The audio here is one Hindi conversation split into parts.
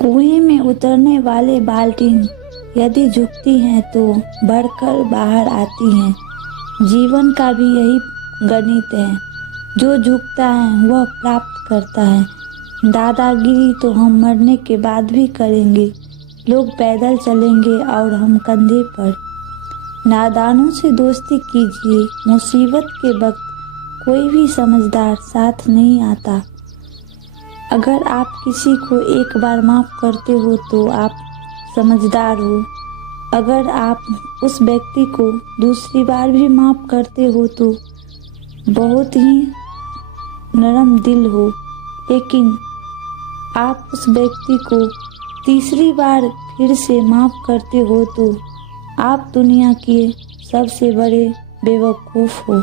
कुएं में उतरने वाले बाल्टीन यदि झुकती हैं तो बढ़कर बाहर आती हैं। जीवन का भी यही गणित है, जो झुकता है वह प्राप्त करता है। दादागिरी तो हम मरने के बाद भी करेंगे। लोग पैदल चलेंगे और हम कंधे पर। नादानों से दोस्ती कीजिए, मुसीबत के वक्त कोई भी समझदार साथ नहीं आता। अगर आप किसी को एक बार माफ़ करते हो तो आप समझदार हो। अगर आप उस व्यक्ति को दूसरी बार भी माफ़ करते हो तो बहुत ही नरम दिल हो। लेकिन आप उस व्यक्ति को तीसरी बार फिर से माफ़ करते हो तो आप दुनिया के सबसे बड़े बेवकूफ़ हो।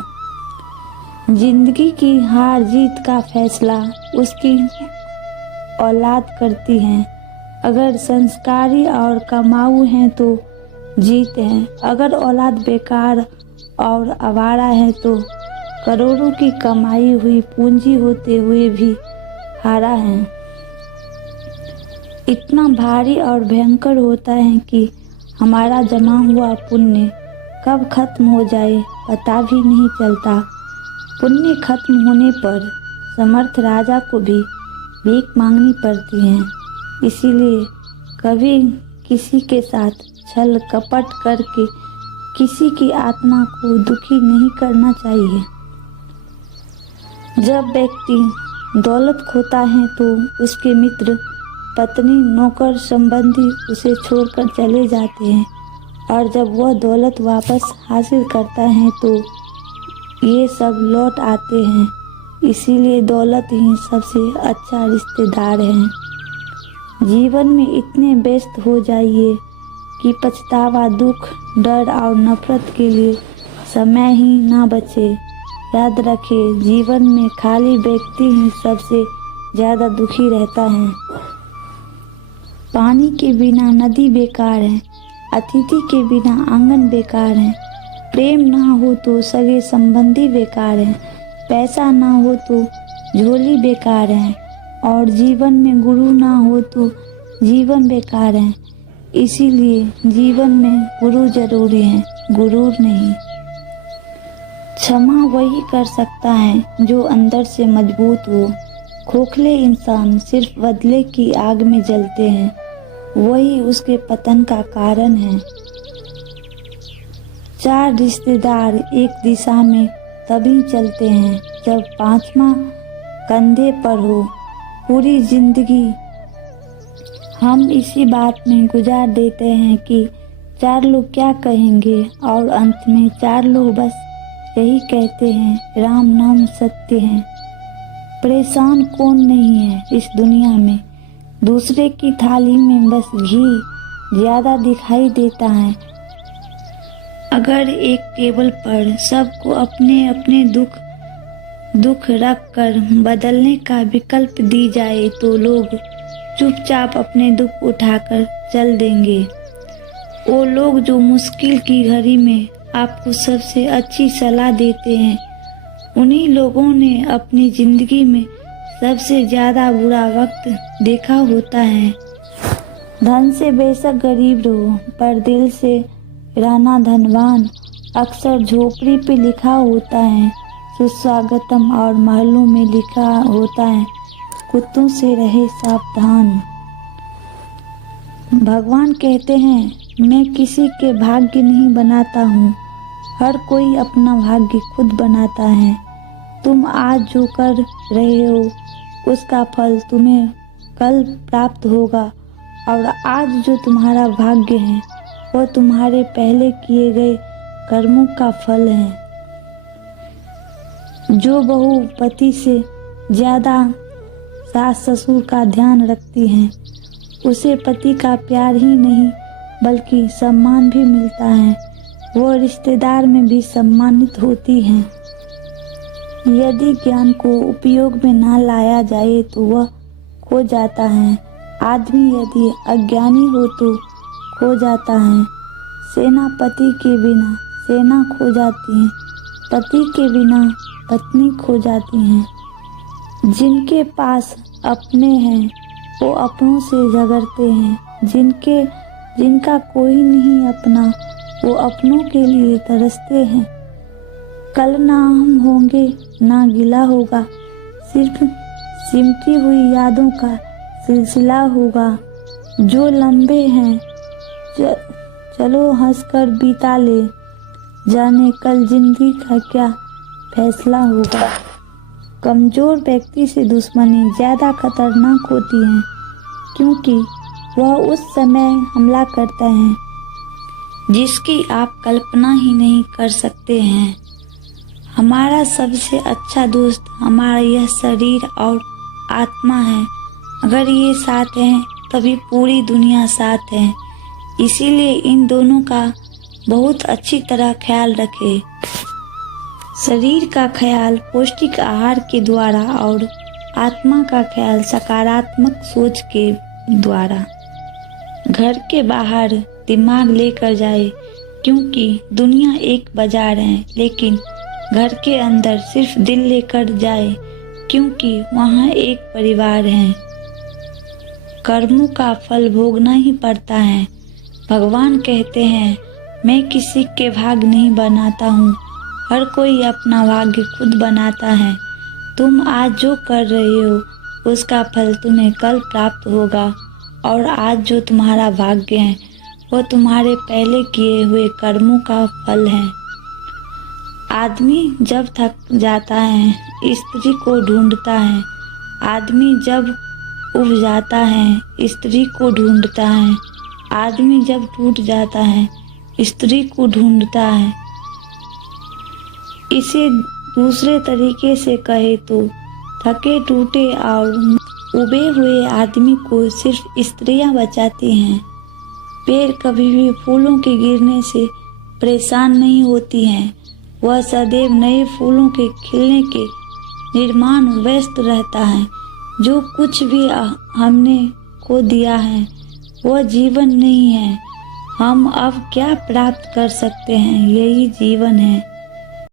जिंदगी की हार जीत का फैसला उसकी औलाद करती है। अगर संस्कारी और कमाऊ हैं तो जीत है। अगर औलाद बेकार और आवारा है तो करोड़ों की कमाई हुई पूंजी होते हुए भी हारा है। इतना भारी और भयंकर होता है कि हमारा जमा हुआ पुण्य कब खत्म हो जाए पता भी नहीं चलता। पुण्य खत्म होने पर समर्थ राजा को भी भीख मांगनी पड़ती है। इसीलिए कभी किसी के साथ छल कपट करके किसी की आत्मा को दुखी नहीं करना चाहिए। जब व्यक्ति दौलत खोता है तो उसके मित्र, पत्नी, नौकर, संबंधी उसे छोड़कर चले जाते हैं और जब वह दौलत वापस हासिल करता है तो ये सब लौट आते हैं। इसीलिए दौलत ही सबसे अच्छा रिश्तेदार है। जीवन में इतने व्यस्त हो जाइए कि पछतावा, दुख, डर और नफरत के लिए समय ही ना बचे। याद रखें, जीवन में खाली व्यक्ति ही सबसे ज़्यादा दुखी रहता है। पानी के बिना नदी बेकार है, अतिथि के बिना आंगन बेकार है, प्रेम ना हो तो सगे संबंधी बेकार है, पैसा ना हो तो झोली बेकार है और जीवन में गुरु ना हो तो जीवन बेकार है। इसीलिए जीवन में गुरु जरूरी है, गुरूर नहीं। क्षमा वही कर सकता है जो अंदर से मजबूत हो। खोखले इंसान सिर्फ बदले की आग में जलते हैं, वही उसके पतन का कारण है। 4 रिश्तेदार एक दिशा में तभी चलते हैं जब 5वां कंधे पर हो। पूरी जिंदगी हम इसी बात में गुजार देते हैं कि 4 लोग क्या कहेंगे और अंत में 4 लोग बस यही कहते हैं, राम नाम सत्य है। परेशान कौन नहीं है इस दुनिया में। दूसरे की थाली में बस घी ज्यादा दिखाई देता है। अगर एक टेबल पर सबको अपने अपने दुख रख कर बदलने का विकल्प दी जाए तो लोग चुपचाप अपने दुख उठाकर चल देंगे। वो लोग जो मुश्किल की घड़ी में आपको सबसे अच्छी सलाह देते हैं, उन्हीं लोगों ने अपनी जिंदगी में सबसे ज़्यादा बुरा वक्त देखा होता है। धन से बेशक गरीब रहो पर दिल से रहना धनवान। अक्सर झोपड़ी पे लिखा होता है सुस्वागतम और महलों में लिखा होता है कुत्तों से रहे सावधान। भगवान कहते हैं मैं किसी के भाग्य नहीं बनाता हूँ, हर कोई अपना भाग्य खुद बनाता है। तुम आज जो कर रहे हो उसका फल तुम्हें कल प्राप्त होगा और आज जो तुम्हारा भाग्य है वह तुम्हारे पहले किए गए कर्मों का फल है। जो बहू पति से ज़्यादा सास ससुर का ध्यान रखती हैं, उसे पति का प्यार ही नहीं बल्कि सम्मान भी मिलता है। वो रिश्तेदार में भी सम्मानित होती हैं। यदि ज्ञान को उपयोग में ना लाया जाए तो वह खो जाता है। आदमी यदि अज्ञानी हो तो खो जाता है। सेनापति के बिना सेना खो जाती है, पति के बिना पत्नी खो जाती है। जिनके पास अपने हैं वो अपनों से झगड़ते हैं। जिनका कोई नहीं अपना, वो अपनों के लिए तरसते हैं। कल ना हम होंगे ना गिला होगा, सिर्फ सिमटी हुई यादों का सिलसिला होगा। जो लंबे हैं चलो हंसकर बिता ले, जाने कल जिंदगी का क्या फैसला होगा। कमजोर व्यक्ति से दुश्मनी ज़्यादा खतरनाक होती है, क्योंकि वह उस समय हमला करता है जिसकी आप कल्पना ही नहीं कर सकते हैं। हमारा सबसे अच्छा दोस्त हमारा यह शरीर और आत्मा है। अगर ये साथ हैं तभी पूरी दुनिया साथ है। इसीलिए इन दोनों का बहुत अच्छी तरह ख्याल रखें। शरीर का ख्याल पौष्टिक आहार के द्वारा और आत्मा का ख्याल सकारात्मक सोच के द्वारा। घर के बाहर दिमाग लेकर जाए, क्योंकि दुनिया एक बाजार है, लेकिन घर के अंदर सिर्फ दिल लेकर जाए, क्योंकि वहाँ एक परिवार है। कर्मों का फल भोगना ही पड़ता है। भगवान कहते हैं, मैं किसी के भाग्य नहीं बनाता हूँ, हर कोई अपना भाग्य खुद बनाता है। तुम आज जो कर रहे हो उसका फल तुम्हें कल प्राप्त होगा, और आज जो तुम्हारा भाग्य है वो तुम्हारे पहले किए हुए कर्मों का फल है। आदमी जब थक जाता है स्त्री को ढूंढता है, आदमी जब उब जाता है स्त्री को ढूंढता है, आदमी जब टूट जाता है स्त्री को ढूंढता है। इसे दूसरे तरीके से कहे तो थके टूटे और उबे हुए आदमी को सिर्फ स्त्रियां बचाती हैं। पेड़ कभी भी फूलों के गिरने से परेशान नहीं होती हैं, वह सदैव नए फूलों के खिलने के निर्माण व्यस्त रहता है। जो कुछ भी हमने खो दिया है वह जीवन नहीं है। हम अब क्या प्राप्त कर सकते हैं, यही जीवन है।